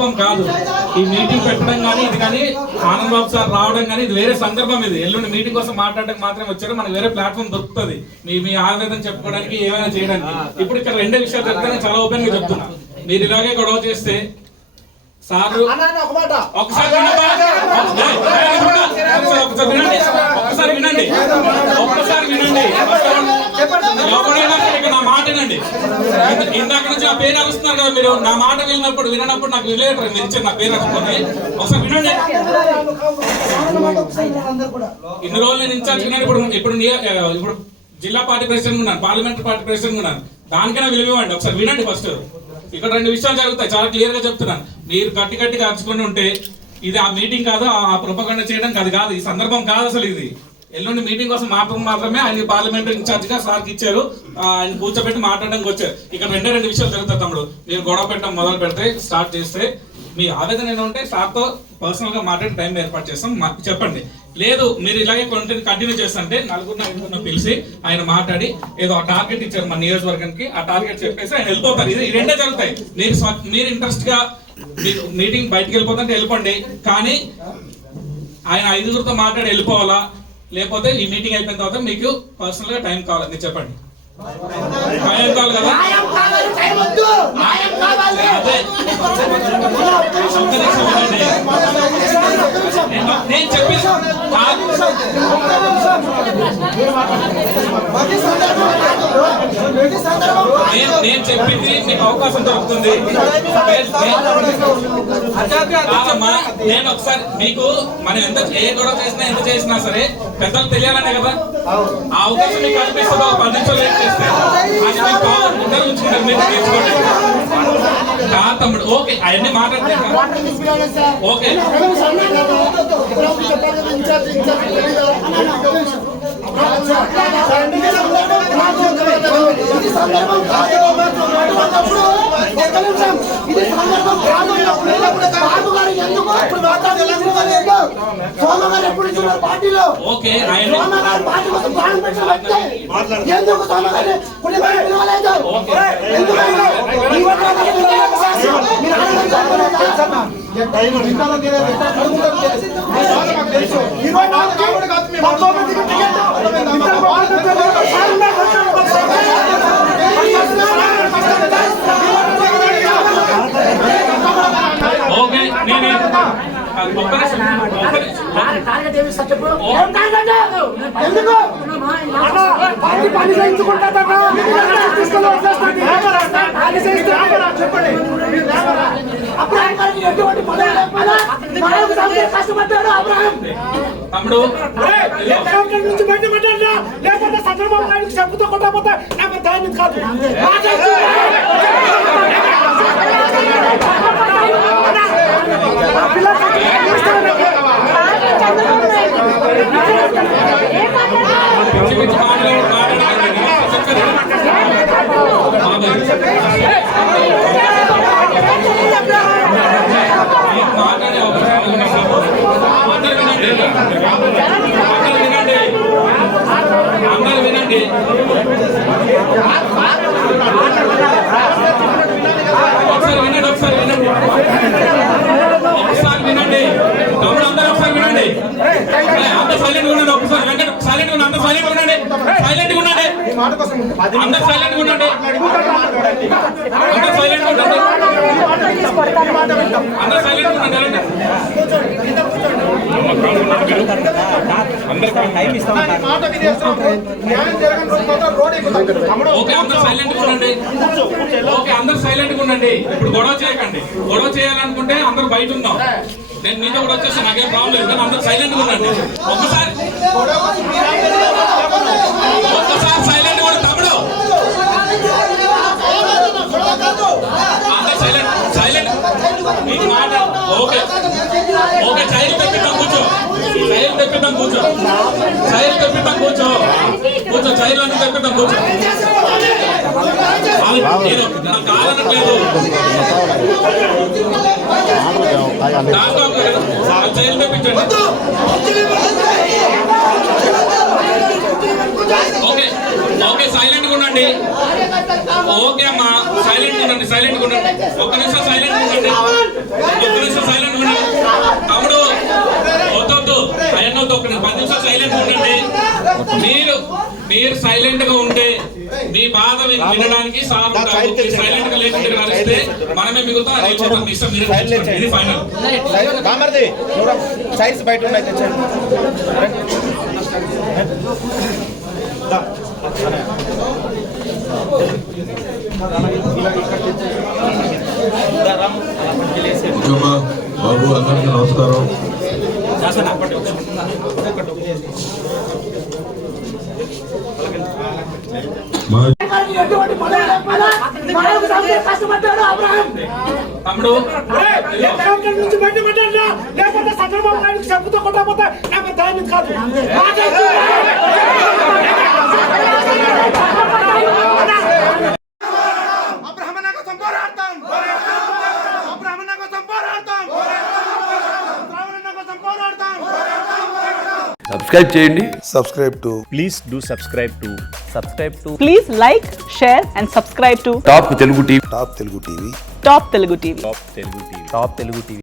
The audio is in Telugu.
సందర్భం కాదు ఈ మీటింగ్ పెట్టడం కానీ ఇది కానీ ఆనంద్ బాబు సార్ రావడం కానీ ఇది వేరే సందర్భం. ఇది ఎల్లుండి మీటింగ్ కోసం మాట్లాడడానికి మాత్రమే వచ్చారు. మనకి వేరే ప్లాట్ఫామ్ దొరుకుతుంది మీ ఆవేదన చెప్పుకోవడానికి ఏమైనా చేయడానికి. ఇప్పుడు ఇక్కడ రెండే విషయాలు చెప్తే చాలా ఓపెన్ గా చెప్తున్నా. మీరు ఇలాగే గొడవ చేస్తే సార్ ఒకసారి వినండి ఎవరైనా నా మాట వినండి. ఇందాక నుంచి ఆ పేరు అరుస్తున్నారు కదా మీరు. నా మాట వినప్పుడు నాకు రిలేటర్ మీరు ఇచ్చారు నా పేరు అనుకోండి. ఒకసారి వినండి. ఇన్ని రోజులు నేను ఇన్ఛార్జ్ వినండి. ఇప్పుడు జిల్లా పార్టీ ప్రెసిడెంట్ ఉన్నాను, పార్లమెంటరీ పార్టీ ప్రెసిడెంట్ ఉన్నాను. దానికైనా విలువ ఇవ్వండి. ఒకసారి వినండి. ఫస్ట్ ఇక్కడ రెండు విషయాలు జరుగుతాయి, చాలా క్లియర్ గా చెప్తున్నాను. మీరు గట్టిగా అరుచుకొని ఉంటే ఇది ఆ మీటింగ్ కాదు, ఆ ప్రొపగండా చేయడానికి అది కాదు, ఈ సందర్భం కాదు అసలు. ఇది ఎల్లుండి మీటింగ్ కోసం మాత్రమే ఆయన పార్లమెంటరీ ఇన్ఛార్జ్ గా సార్కి ఇచ్చారు. ఆయన కూర్చోబెట్టి మాట్లాడడానికి వచ్చారు. ఇక్కడ రెండు విషయాలు జరుగుతాయి తమ్ముడు. మీరు గొడవ పెట్టడం మొదలు పెడితే స్టార్ట్ చేస్తే మీ ఆవేదన ఏమైనా ఉంటే సార్తో పర్సనల్ గా మాట్లాడే టైం ఏర్పాటు చేస్తాం, చెప్పండి. లేదు మీరు ఇలాగే కంటిన్యూ చేస్తుంటే నలుగురిని పిలిచి ఆయన మాట్లాడి ఏదో ఆ టార్గెట్ ఇచ్చారు మన నియోజకవర్గానికి, ఆ టార్గెట్ చెప్పేసి ఆయన వెళ్ళిపోతారు. ఇది రెండే జరుగుతాయి. మీరు ఇంట్రెస్ట్ గా మీరు మీటింగ్ బయటకు వెళ్ళిపోతుంటే వెళ్ళిపోండి. కానీ ఆయన 5గురితో మాట్లాడి వెళ్ళిపోవాలా, లేకపోతే ఈ మీటింగ్ అయిపోయిన తర్వాత మీకు పర్సనల్ గా టైం కావాలి, మీరు చెప్పండి. టైం కావాలి కదా, నేను చెప్పి నేను చెప్పింది మీకు అవకాశం దొరుకుతుంది. నేను ఒకసారి మీకు మనం ఎంత ఏ గొడవ చేసినా ఎంత చేసినా సరే పెద్దలు తెలియాలనే కదా, ఆ అవకాశం మీకు కనిపిస్తుందో 10 నిమిషాలు ఏం చేస్తే అది మీకు ఉంచుకుంటారు. మీరు నేర్చుకోండి తమ్ముడు. ఓకే అవన్నీ మాట్లాడుతున్నారు. ఓకే ఓకే తమ్ముడు నుంచి బయటపడ్డా లేకపోతే చంద్రబాబు నాయుడు చెప్పుతో కొట్టకపోతే నాకు దాని కాదు. అందరూ వినండి. ఒకసారి వినండి తమ్ముడు, అందరూ ఒకసారి వినండి. అందరూ సైలెంట్ ఉండండి. ఒకసారి వెంకట సైలెంట్ ఉండండి. అందరూ సైలెంట్ ఉండండి. సైలెంట్ ఉండండి. అందరూ సైలెంట్ ఉండండి. అందరూ సైలెంట్ ఉండండి. అందరూ సైలెంట్ ఉండండి. ఓకే అందరూ సైలెంట్ ఉండండి. ఓకే అందరూ సైలెంట్ ఉండండి. ఇప్పుడు గొడవ చేయకండి. గొడవ చేయాలనుకుంటే అందరూ బయట ఉందాం. నేను మీతో కూడా వచ్చేసి నాకేం ప్రాబ్లం లేదు, కానీ అందరూ సైలెంట్ ఉండండి. ఒక్కసారి సైలెంట్ కూడా తమ్ముడు. అందరూ సైలెంట్ మీకు మాట. ఓకే ఓకే చైల్డ్ తెప్పిద్దాం కూర్చో. చైల్డ్ తెప్పిద్దాం కూర్చో. చైల్డ్ తెప్పిద్దాం కూర్చో. కూర్చో చైల్డ్ అని తెప్పిద్దాం కూర్చో. నాకు కాదనట్లేదు. చైల్డ్ తెప్పించండి. ఓకే ఓకే సైలెంట్ గా ఉండండి. ఓకే అమ్మా సైలెంట్ ఉండండి. సైలెంట్ ఉండండి. ఒక్క నిమిషం సైలెంట్ ఉండండి. నిమిషాలు సైలెంట్ ఉండండి. మీరు సైలెంట్ గా ఉంటే మీ బాధ వినడానికి సార్ ఉంటారు. మీరు సైలెంట్ గా లేకుంటే నడిస్తే మనమే మిగులుతాం. అది వెళ్ళిపోతాం. మీ ఇష్టం, మీరే తెచ్చుకోండి. ఇది ఫైనల్. సైజ్ బయట ఉన్నాయి తెచ్చండి. బాబు అందరికీ నమస్కారం. తమ్ముడు లేకపోతే చంద్రబాబు నాయుడు చెప్పుతో కొట్టకపోతే నాకు ధైర్యం కాదు. సబ్స్క్రైబ్ చేయండి. Please do subscribe to Please like, share and subscribe to top Telugu TV. Top Telugu TV. Top Telugu TV.